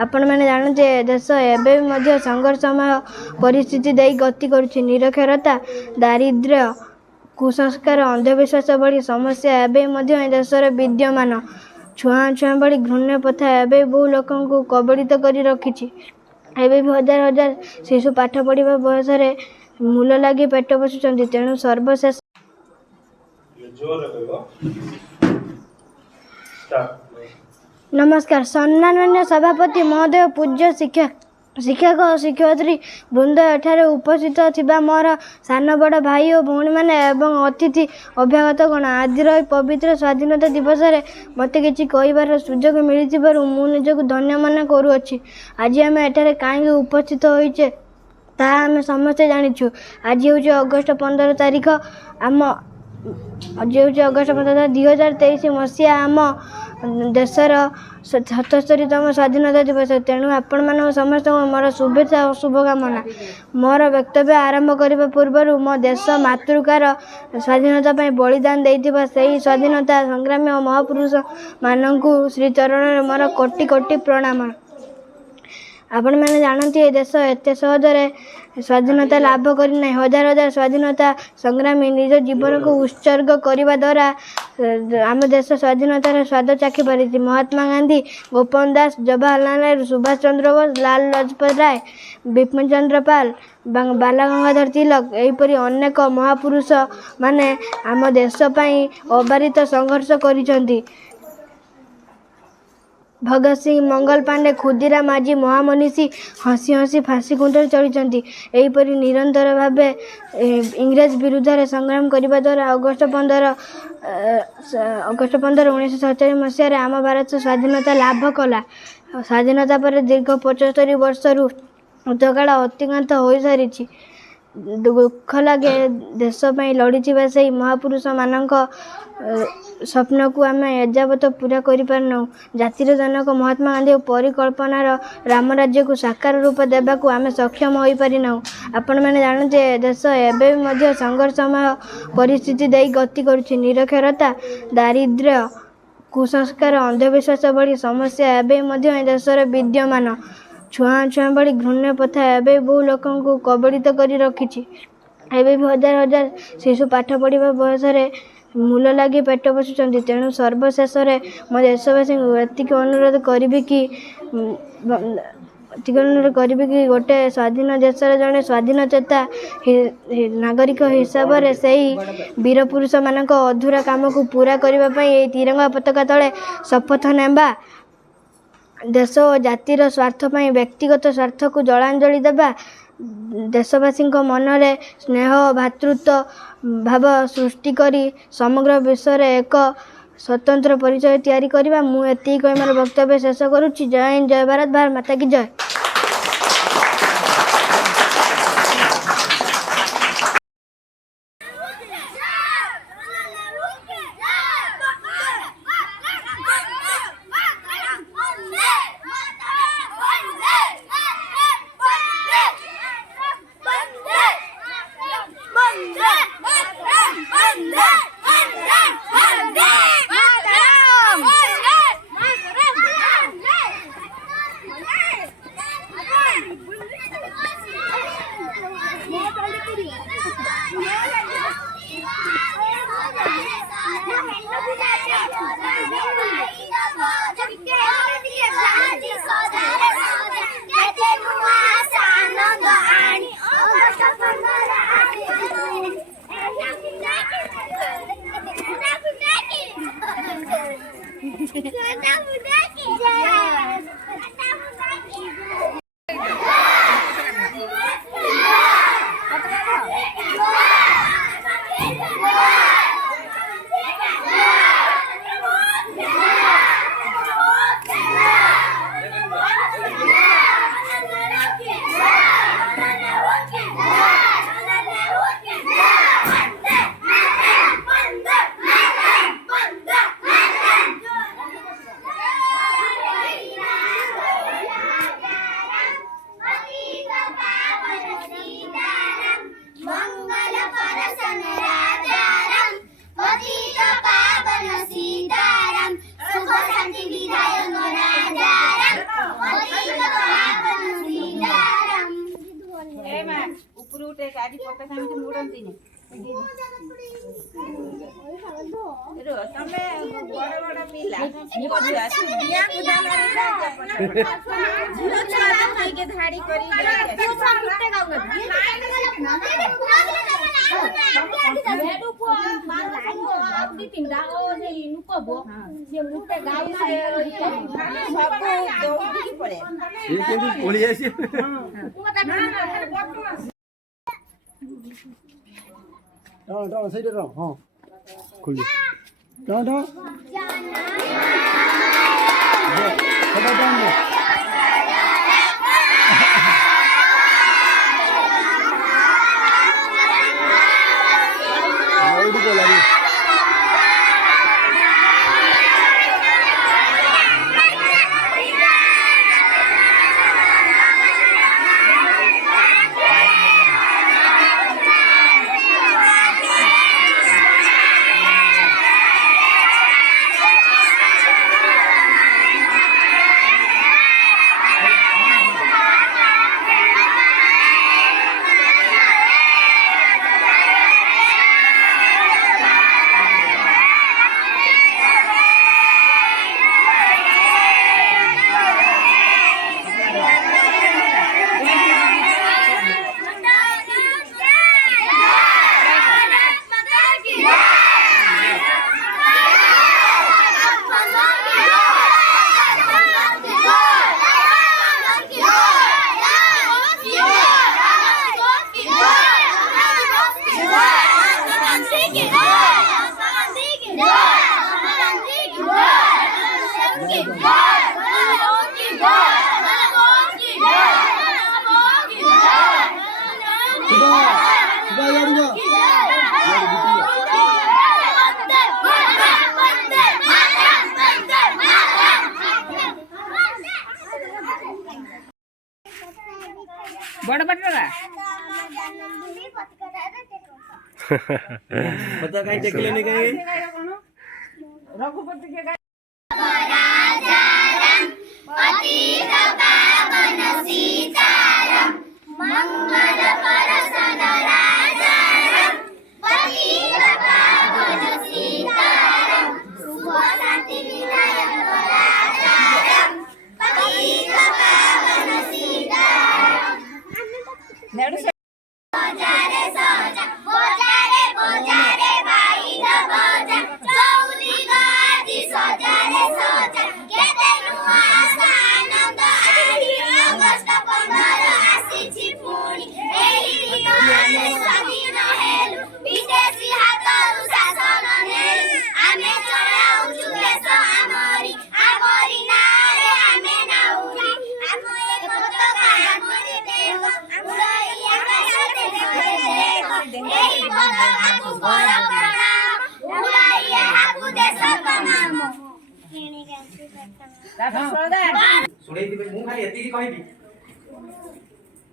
आपण मैंने जानते देश एवं संघर्षमय परिस्थिति दे गति करुच्ची। निरक्षरता, दारिद्र्य, कुसंस्कार, अंधविश्वास भली समस्या एवं देश विद्यमान। छुआछुआ भली घृण्य प्रथा एवं बहु लोक कबलित कर रखी। एवं हजार हजार शिशु पाठ पढ़ा बयस मूल लगी पेट पोषुंट। तेणु सर्वशेष नमस्कार। सम्माननीय सभापति महोदय, पूज्य शिक्षक और शिक्षयित्री वृंद, एठारे उपस्थित थिबा मोर सान बड़ भाई और भौणी माने एवं अतिथि अभ्यागतगण, आज पवित्र स्वाधीनता दिवस रे मते किछि कहिबार सुजोग मिलिथिबारु मु निजकु धन्य मन करूअछि। आज आम एठारे काहेकि उपस्थित होइछे ताहा आमे समस्ते जानिछु। आज होउछि अगस्त 15 तारिख। आज होउछि अगस्त 15 2023 मसीहा आम देशर 77तम स्वाधीनता दिवस। तेणु आपण मान समस्त मोर शुभेच्छा और शुभकामना। मोर वक्तव्य आरंभ करने पूर्व मो देश मातृकार स्वाधीनता पर बलिदान देइथिबा सेही स्वाधीनता संग्रामी और महापुरुष मानकु श्री चरण मोर कोटि कोटि प्रणाम। आपण मैंने जानते देश एत सहजरे स्वाधीनता लाभ करना। हजार हजार स्वाधीनता संग्रामी निज जीवन को उत्सर्ग करने द्वारा आम देश स्वाधीनतार स्वाद चाखी पारी। महात्मा गांधी, गोपन दास, जवाहरलाल नेहरू, सुभाष चंद्र बोस, लाल लाजपत राय, बिपिन चंद्र पाल, बाल गंगाधर तिलक, यहीपरि अनेक महापुरुष माने आम देश पई अबारित संघर्ष करिसेंती। भगत सिंह, मंगल पांडे, खुदीराम माझी महामनीषी हसी हसी फांसी खुंटर चढ़ी। यहीपरि निरंतर भाव इंग्रेज विरुद्ध रे संग्राम करने द्वारा अगस्त 15 1947 मसीह आम भारत स्वाधीनता लाभ कला। स्वाधीनता पर दीर्घ 75 वर्षरु उद्धकाल अतिक्रांत हो सारी। दुख लगे देश पर लड़ीथिबा से महापुरुष मानक स्वप्न को आम एजावत पूरा करिपारनु। जातिर जनक महात्मा गांधी परिकल्पनार राम राज्य को साकार रूप देवा को आम सक्षम हो पारिना। आपण मैंने जानते देश एवं संघर्षमय परिस्थिति दे गति करुच्ची। निरक्षरता, दारिद्र्य, कुसंस्कार, अंधविश्वास भली समस्या एवं देश विद्यमान। छुआछुआ भली घृण्य प्रथा एवं बहु लोक कबलित कर रखी। एवं हजार हजार शिशु पाठ पढ़ा बयस मूल लगी पेट पोषुंट। तेणु सर्वशेष मो देशवासी एतिक अनुरोध करी गोटे स्वाधीन देशर जड़े स्वाधीन चेता नागरिक हिसाब से वीर पुरुष मान अधूरा काम को पूरा करने तिरंगा पताका तले शपथ नेबा। देश और जातिर स्वार्थ पर व्यक्तिगत स्वार्थ को जलांजलि देवा। देशवासी मनरे स्नेह भातृत्व भाव सृष्टि करी समग्र विश्व रे एक स्वतंत्र परिचय तैयारी करवा। मु एति कहि मोर वक्तव्य शेष करुच्ची। जय हिंद, जय भारत, भारत माता की जय। ଆଜି ପତାକା ଏମିତି ମୋଡ଼ନ୍ତିନି। ତମେ ବଡ ବଡ ପିଲା ପୁଅ ଝିଅ ଦିଆକୁ ଜାଗାରେ ଝିଅ ଛୁଆ ହେଇକି ଧାଡି କରି बड़ बटरा पता कहीं टेक लेने गए रघुपति के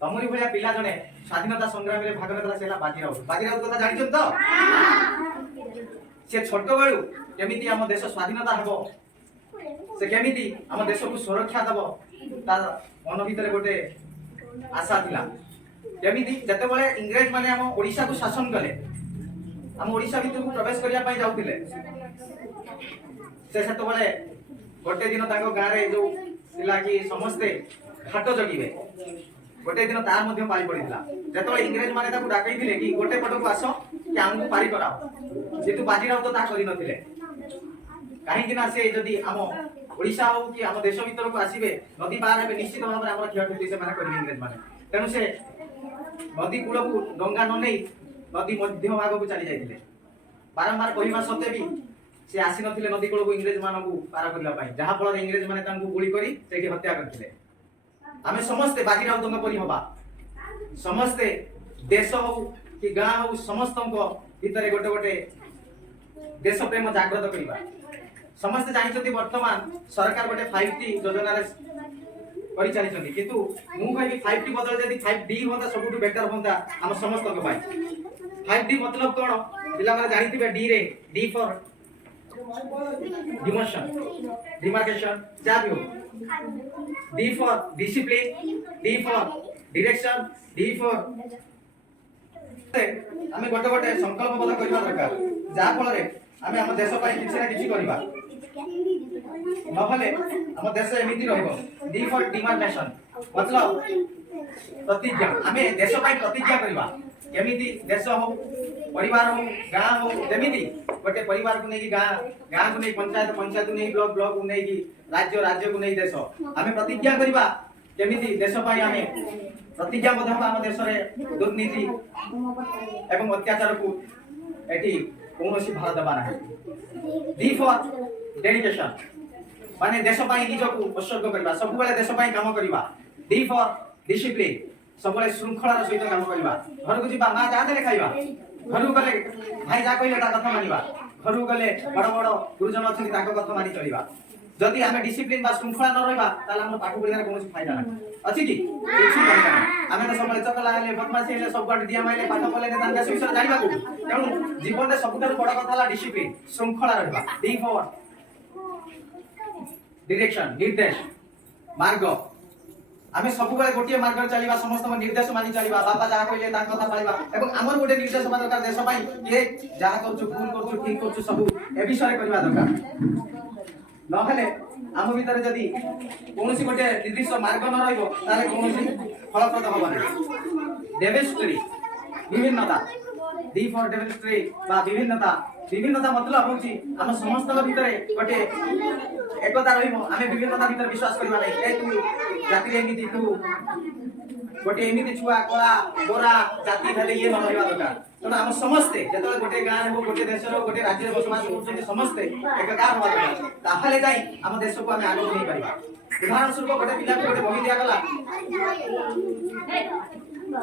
तमरी भलिया पिला जने स्वाधीनता संग्राम रे भाग नेला सेला बाजीराव कथा जानिछन तो से छोट बेलू केमिति हम देश स्वाधीनता हबो से केमिति हम देश को सुरक्षा दबो तार मन भीतर गोटे आशा थिला केमिति जते बेले इंग्रेज माने हम ओडिसा को शासन कले हम ओडिसा भीतर को प्रवेश करिया पई जाउतिले से सेतो बेले गोटे दिन ताको गारे जो थिला कि समस्ते घाट जगिबे गोटे दिन तार मध्य पाई पड़िला जतो इंग्रेज माने ताको डाकई थिले कि गोटे पट को आसो कि हमको पारी कराओ जेतु बाजीराव तो ता करि नथिले काहे कि ना से जदी हम ओडिसा हो कि हम देश भीतर को आसीबे नदी पार हेबे निश्चित भाबरे हमर क्षयक्षति से माने करिवे इंग्रेज माने तेनु से नदी कूल को डंगा न नै नदी मध्य भाग को चली जाइथिले बारंबार कहिबा सत्ते भी से आसी नथिले नदी कूल को इंग्रेज मानन को पार करला पाई जहा फल इंग्रेज माने तांको गुली करी सेठी हत्या करथिले आमे समस्त बाजीराव दंग परि होबा समस्त देश हो कि गां हो समस्त को भीतर गोटे गोटे देश प्रेम जागृत करिबा समस्त जानिछथि वर्तमान सरकार गोटे 5T योजना रे करि चलिछथि किंतु मु कहबी 5T बदल जदी 5D होता सबुटु बेटर होता हम समस्त को पाई 5D मतलब कोन पिला माने जानिथिबे D रे D फॉर डिमोशन डिमार्केशन जा भी हो D for discipline, D for direction, D for आमे गोटे गोटे संकल्पबद्ध करबा दरकार जा फल रे आमे हम देश पई किछि ना किछि करबा नहले हम देश एमिति रहबो डी फॉर डिमार्केशन मतलब प्रतिज्ञा आमे देश पई प्रतिज्ञा करबा केमिति देश हो परिवार हो गां हो जेमिति गोटे परिवार को नेकी गां गां को नेकी पंचायत पंचायत को नेकी ब्लॉक ब्लॉक को नेकी राज्य राज्य को नेकी देश आमे प्रतिज्ञा करबा केमिति देश पई आमे प्रतिज्ञाबद्ध हम आम देश रे दुर्नीति एवं अत्याचार को एठी कोनोसी भार दबा नाही डी फॉर डेडिकेशन माने देश पई निजको उत्सर्ग करबा सब बेले देश पई काम करबा डी फॉर डिसिप्लिन सब बेले श्रृंखलार सहित काम करबा घर को जिबा मा जा देले खाइबा घर को गले भाई जा कइले ता कथा मानिबा घर को गले बड़ बड़ गुरुजन अछि ताको कथा मानि चलिबा जदि हमें डिसिप्लिन बा श्रृंखला न रहबा ताले हम पाठ पढिबार कोनोसी फायदा नाही अछि कि किछि फायदा नाही आमे तो सबले चकला हेले बदमाशी हेले सब गाडी दिया माइले पाठ पढले ने तांका विषय जानिबा को तेणु जीवन रे सबुठार बड़ कथा ला डिसिप्लिन श्रृंखला रहबा डी फॉर डायरेक्शन निर्देश मार्ग आमे सब बेले गोटिए मार्ग चलिबा समस्त निर्देश मानि चलिबा बाबा जहा कइले ता कथा पालिबा एवं हमर गोटे निर्देश बा दरकार देश पई के जहा करछु भूल करछु ठीक करछु सब ए विषय करबा दरकार नहले आम भीतर जदि कोनोसी गोटे निर्दिष्ट मार्ग न रहइबो ताले कोनोसी फलप्रद होबा नै डेविस्ट्री विभिन्नता डी फॉर डेविस्ट्री बा विभिन्नता मतलब होची हम समस्त भीतर गोटे एकता रहिबो आमे विभिन्नता भीतर विश्वास करबा नै ए तू जाति एमिति तू गोटे एमिति छुआ कोला गोरा जाति भेले ये न रहइबा दरकार तनो हम समस्त जतले गोटे गां हो गोटे देश रो गोटे राज्य रे बसवास करछन समस्त एककार होबा दरकार ताहाले जाई हम देश को आमे आगो नै परिबा उदाहरण स्वरूप गोटे पिला को गोटे बही दिया गला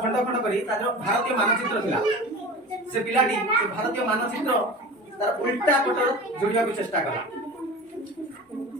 खंड खंड करी तार भारतीय मानचित्र थिला से पिलाटी से भारतीय मानचित्र तार उल्टा पट जोड़िया को चेष्टा कला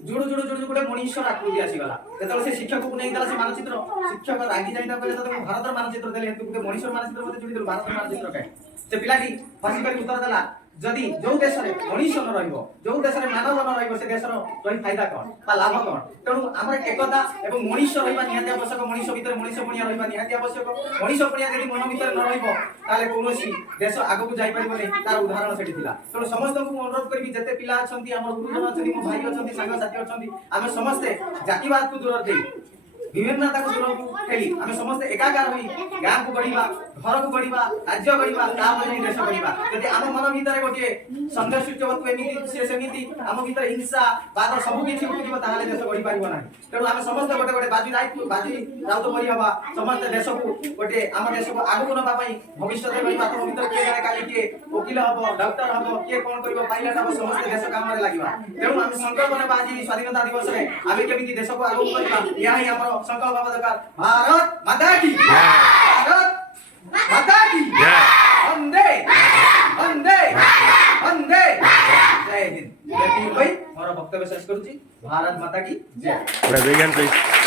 जुड़ू जुड़ू जुड़ू गोटे मनुष्य आकृति आसी गला जेतले से शिक्षक को नै दला से मानचित्र शिक्षक रागी जाइता कहले त भारत मानचित्र देले हेतु गोटे मनुष्य मानचित्र मते जोड़ी देल भारत मानचित्र काहे से पिलाटी फासी कर उत्तर दला जदि जो देश रे मनुष्य न रहिबो जो देश रे मानव न रहिबो से देश रो रही फायदा कोन बा लाभ कोन तेणु हमर एकता एवं मनुष्य रहिबा निहाती आवश्यक मनुष्य भीतर मनुष्य पुनिया रहिबा निहाती आवश्यक मनुष्य पुनिया यदि मन भीतर न रहिबो ताले कोनोसी देश आगो को जाई परिबो नै तार उदाहरण सेठी थिला तेणु समस्त को अनुरोध करबी जते पिला अछंती हमर गुरुजन अछंती मो भाई अछंती संग साथी अछंती आमे समस्त जातिवाद को दूर देई विभिन्नता को दूर खेली आमे समस्त एकाकार होई गां को गढिबा घर को गढिबा राज्य गढिबा तापर देश गढिबा यदि हम मन भीतर गोटे संघर्ष सृष्टि एमिति से समिति हम भीतर हिंसा बाद सब किछि उठिबो ताहाले देश गढि पारिबो नाही तेणु आमे समस्त गोटे गोटे बाजी राउत मरि हबा समस्त देश को गोटे हम देश को आगु नबा पई भविष्य रे गढि पातो भीतर के जाने काली के वकील हबो डॉक्टर हबो के कोन करबो पाइलट हबो समस्त देश काम रे लागिबा तेणु आमे संकल्प ने बाजी स्वाधीनता दिवस रे आमे केमिति देश को आगु करबा या ही हमर संकल्प बाबा दरकार भारत माता की भारत माता की वंदे वंदे वंदे जय हिंद जय भाई मोर वक्तव्य शेष करूची भारत माता की जय।